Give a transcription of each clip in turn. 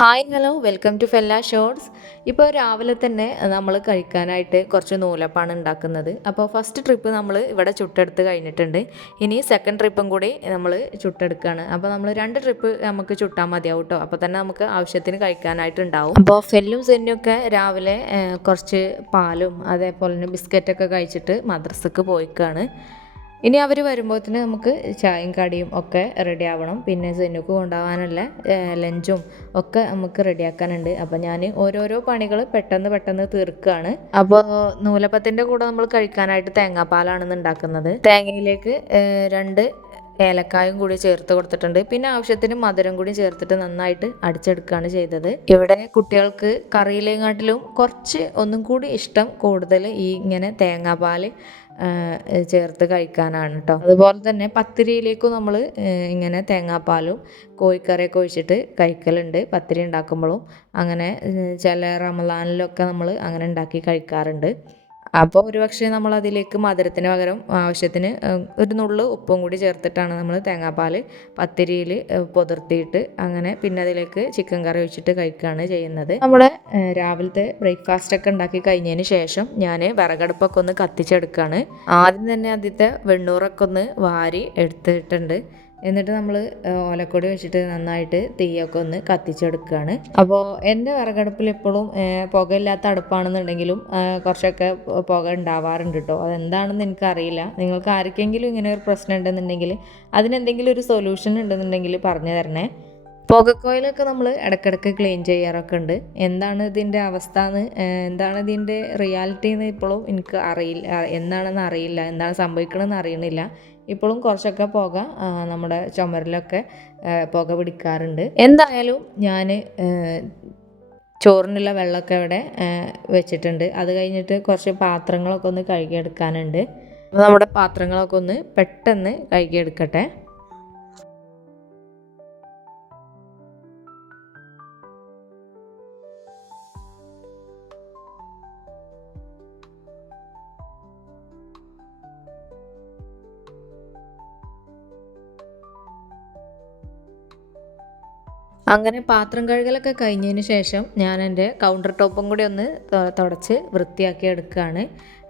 Hi hello welcome to Fella Shorts. ഇപ്പോൾ രാവിലെ തന്നെ നമ്മൾ കഴിക്കാനായിട്ട് കുറച്ച് നൂലപ്പാണ് ഉണ്ടാക്കുന്നത്. അപ്പോൾ ഫസ്റ്റ് ട്രിപ്പ് നമ്മൾ ഇവിടെ ചുട്ടെടുത്ത് കഴിഞ്ഞിട്ടുണ്ട്. ഇനി സെക്കൻഡ് ട്രിപ്പും കൂടി നമ്മൾ ചുട്ടെടുക്കുകയാണ്. അപ്പോൾ നമ്മൾ 2 ട്രിപ്പ് നമുക്ക് ചുട്ടാൽ മതിയാവും കേട്ടോ. അപ്പോൾ തന്നെ നമുക്ക് ആവശ്യത്തിന് കഴിക്കാനായിട്ട് ഉണ്ടാവും. അപ്പോൾ ഫെല്ലും സെന്നൊക്കെ രാവിലെ കുറച്ച് പാലും അതേപോലെ തന്നെ ബിസ്ക്കറ്റൊക്കെ കഴിച്ചിട്ട് മദ്രസക്ക് പോയിക്കാണ്. ഇനി അവർ വരുമ്പോഴത്തേന് നമുക്ക് ചായയും കടിയും ഒക്കെ റെഡി ആവണം. പിന്നെ സെന്നുക്ക് കൊണ്ടുപോകാനുള്ള ലഞ്ചും ഒക്കെ നമുക്ക് റെഡിയാക്കാനുണ്ട്. അപ്പോൾ ഞാൻ ഓരോരോ പണികൾ പെട്ടെന്ന് തീർക്കുകയാണ്. അപ്പോൾ നൂലപ്പത്തിൻ്റെ കൂടെ നമ്മൾ കഴിക്കാനായിട്ട് തേങ്ങാപ്പാലാണ് ഉണ്ടാക്കുന്നത്. തേങ്ങയിലേക്ക് 2 ഏലക്കായും കൂടി ചേർത്ത് കൊടുത്തിട്ടുണ്ട്. പിന്നെ ആവശ്യത്തിന് മധുരം കൂടി ചേർത്തിട്ട് നന്നായിട്ട് അടിച്ചെടുക്കുകയാണ് ചെയ്തത്. ഇവിടെ കുട്ടികൾക്ക് കറിയിലേക്കാട്ടിലും കുറച്ച് ഒന്നും കൂടി ഇഷ്ടം കൂടുതൽ ഈ ഇങ്ങനെ തേങ്ങാപ്പാൽ ചേർത്ത് കഴിക്കാനാണ് കേട്ടോ. അതുപോലെ തന്നെ പത്തിരിയിലേക്കും നമ്മൾ ഇങ്ങനെ തേങ്ങാപ്പാലും കോഴിക്കറിയൊക്കെ ഒഴിച്ചിട്ട് കഴിക്കലുണ്ട്. പത്തിരി ഉണ്ടാക്കുമ്പോഴും അങ്ങനെ ചില റമദാനിലൊക്കെ നമ്മൾ അങ്ങനെ ഉണ്ടാക്കി കഴിക്കാറുണ്ട്. അപ്പോൾ ഒരുപക്ഷെ നമ്മൾ അതിലേക്ക് മധുരത്തിന് പകരം ആവശ്യത്തിന് ഒരു നുള്ളു ഉപ്പും കൂടി ചേർത്തിട്ടാണ് നമ്മൾ തേങ്ങാപ്പാൽ പത്തിരിയിൽ പൊതിർത്തിയിട്ട് അങ്ങനെ പിന്നെ അതിലേക്ക് ചിക്കൻ കറി ഒഴിച്ചിട്ട് കഴിക്കുകയാണ് ചെയ്യുന്നത്. നമ്മുടെ രാവിലത്തെ ബ്രേക്ക്ഫാസ്റ്റ് ഒക്കെ ഉണ്ടാക്കി കഴിഞ്ഞതിന് ശേഷം ഞാൻ വിറകടുപ്പൊക്കെ ഒന്ന് കത്തിച്ചെടുക്കുകയാണ്. ആദ്യം തന്നെ ആദ്യത്തെ വെണ്ണൂറൊക്കെ ഒന്ന് വാരി എടുത്തിട്ടുണ്ട്. എന്നിട്ട് നമ്മൾ ഓലക്കൊടി വെച്ചിട്ട് നന്നായിട്ട് തീയൊക്കെ ഒന്ന് കത്തിച്ചെടുക്കുകയാണ്. അപ്പോൾ എൻ്റെ വിറകടുപ്പിൽ എപ്പോഴും പുകയില്ലാത്ത അടുപ്പാണെന്നുണ്ടെങ്കിലും കുറച്ചൊക്കെ പുക ഉണ്ടാവാറുണ്ട് കേട്ടോ. അതെന്താണെന്ന് എനിക്കറിയില്ല. നിങ്ങൾക്ക് ആർക്കെങ്കിലും ഇങ്ങനെ ഒരു പ്രശ്നം ഉണ്ടെന്നുണ്ടെങ്കിൽ അതിനെന്തെങ്കിലും ഒരു സൊല്യൂഷൻ ഉണ്ടെന്നുണ്ടെങ്കിൽ പറഞ്ഞു തരണേ. പുകക്കോയിലൊക്കെ നമ്മൾ ഇടയ്ക്കിടയ്ക്ക് ക്ലീൻ ചെയ്യാറൊക്കെ ഉണ്ട്. എന്താണ് ഇതിൻ്റെ അവസ്ഥ എന്ന്, എന്താണ് ഇതിൻ്റെ റിയാലിറ്റി എന്ന് ഇപ്പോഴും എനിക്ക് അറിയില്ല. എന്താണെന്ന് അറിയില്ല, എന്താണ് സംഭവിക്കണമെന്ന് അറിയണില്ല. ഇപ്പോഴും കുറച്ചൊക്കെ പുക നമ്മുടെ ചുമരിലൊക്കെ പുക പിടിക്കാറുണ്ട്. എന്തായാലും ഞാൻ ചോറിനുള്ള വെള്ളമൊക്കെ ഇവിടെ വെച്ചിട്ടുണ്ട്. അത് കഴിഞ്ഞിട്ട് കുറച്ച് പാത്രങ്ങളൊക്കെ ഒന്ന് കഴുകിയെടുക്കാനുണ്ട്. അപ്പോൾ നമ്മുടെ പാത്രങ്ങളൊക്കെ ഒന്ന് പെട്ടെന്ന് കഴുകിയെടുക്കട്ടെ. അങ്ങനെ പാത്രം കഴുകലൊക്കെ കഴിഞ്ഞതിന് ശേഷം ഞാൻ എൻ്റെ കൗണ്ടർ ടോപ്പും കൂടി ഒന്ന് തുടച്ച് വൃത്തിയാക്കി എടുക്കുകയാണ്.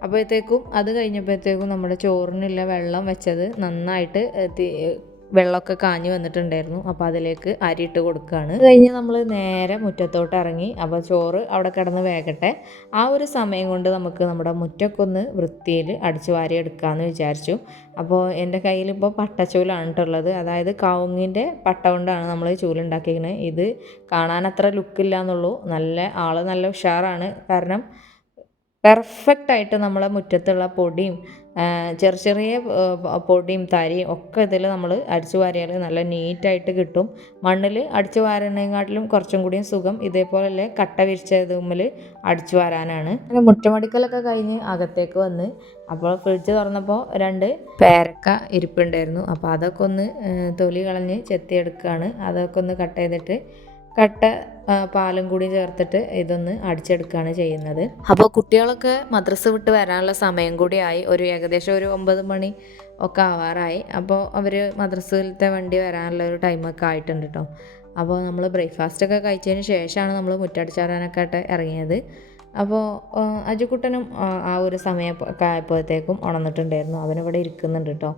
അപ്പോഴത്തേക്കും അത് കഴിഞ്ഞപ്പോഴത്തേക്കും നമ്മുടെ ചോറിനുള്ള വെള്ളം വെച്ചത് നന്നായിട്ട് വെള്ളമൊക്കെ കാഞ്ഞ് വന്നിട്ടുണ്ടായിരുന്നു. അപ്പോൾ അതിലേക്ക് അരിയിട്ട് കൊടുക്കുകയാണ്. അത് കഴിഞ്ഞ് നമ്മൾ നേരെ മുറ്റത്തോട്ട് ഇറങ്ങി. അപ്പോൾ ചോറ് അവിടെ കിടന്ന് വേകട്ടെ. ആ ഒരു സമയം കൊണ്ട് നമുക്ക് നമ്മുടെ മുറ്റമൊക്കെ ഒന്ന് വൃത്തിയിൽ അടിച്ചു വാരി എടുക്കാമെന്ന് വിചാരിച്ചു. അപ്പോൾ എൻ്റെ കയ്യിലിപ്പോൾ പട്ടച്ചൂലാണ് കേട്ടുള്ളത്. അതായത് കവുങ്ങിൻ്റെ പട്ട കൊണ്ടാണ് നമ്മൾ ചൂലുണ്ടാക്കിയിരിക്കുന്നത്. ഇത് കാണാൻ അത്ര ലുക്കില്ല എന്നുള്ളൂ. നല്ല ഉഷാറാണ്. കാരണം പെർഫെക്റ്റായിട്ട് നമ്മളെ മുറ്റത്തുള്ള പൊടിയും ചെറിയ പൊടിയും തരിയും ഒക്കെ ഇതിൽ നമ്മൾ അടിച്ചു വാരിയാൽ നല്ല നീറ്റായിട്ട് കിട്ടും. മണ്ണിൽ അടിച്ചു വാരുന്നതിനെക്കാട്ടിലും കുറച്ചും കൂടിയും സുഖം ഇതേപോലെ കട്ട വിരിച്ചതുമ്മിൽ അടിച്ചു വാരാനാണ്. അങ്ങനെ മുറ്റമടിക്കലൊക്കെ കഴിഞ്ഞ് അകത്തേക്ക് വന്ന് അപ്പോൾ ഫ്രിഡ്ജ് തുറന്നപ്പോൾ 2 പേരക്ക ഇരിപ്പുണ്ടായിരുന്നു. അപ്പോൾ അതൊക്കെ ഒന്ന് തൊലി കളഞ്ഞ് ചെത്തിയെടുക്കുകയാണ്. അതൊക്കെ ഒന്ന് കട്ട് ചെയ്തിട്ട് പാലും കൂടി ചേർത്തിട്ട് ഇതൊന്ന് അടിച്ചെടുക്കുകയാണ് ചെയ്യുന്നത്. അപ്പോൾ കുട്ടികളൊക്കെ മദ്രസ വിട്ട് വരാനുള്ള സമയം കൂടിയായി. ഏകദേശം ഒരു 9 മണി ഒക്കെ ആവാറായി. അപ്പോൾ അവർ മദ്രസയിലത്തെ വണ്ടി വരാനുള്ള ഒരു ടൈമൊക്കെ ആയിട്ടുണ്ട് കേട്ടോ. അപ്പോൾ നമ്മൾ ബ്രേക്ക്ഫാസ്റ്റൊക്കെ കഴിച്ചതിന് ശേഷമാണ് നമ്മൾ മുറ്റടിച്ചാറാനൊക്കെ ആയിട്ട് ഇറങ്ങിയത്. അപ്പോൾ അജുക്കുട്ടനും ആ ഒരു സമയമൊക്കെ ആയപ്പോഴത്തേക്കും ഉണർന്നിട്ടുണ്ടായിരുന്നു. അവനിവിടെ ഇരിക്കുന്നുണ്ട് കേട്ടോ.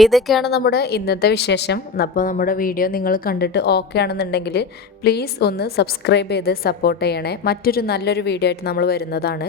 ഇതൊക്കെയാണ് നമ്മുടെ ഇന്നത്തെ വിശേഷം. അപ്പോൾ നമ്മുടെ വീഡിയോ നിങ്ങൾ കണ്ടിട്ട് ഓക്കെ ആണെന്നുണ്ടെങ്കിൽ പ്ലീസ് ഒന്ന് സബ്സ്ക്രൈബ് ചെയ്ത് സപ്പോർട്ട് ചെയ്യണേ. മറ്റൊരു നല്ലൊരു വീഡിയോ ആയിട്ട് നമ്മൾ വരുന്നതാണ്.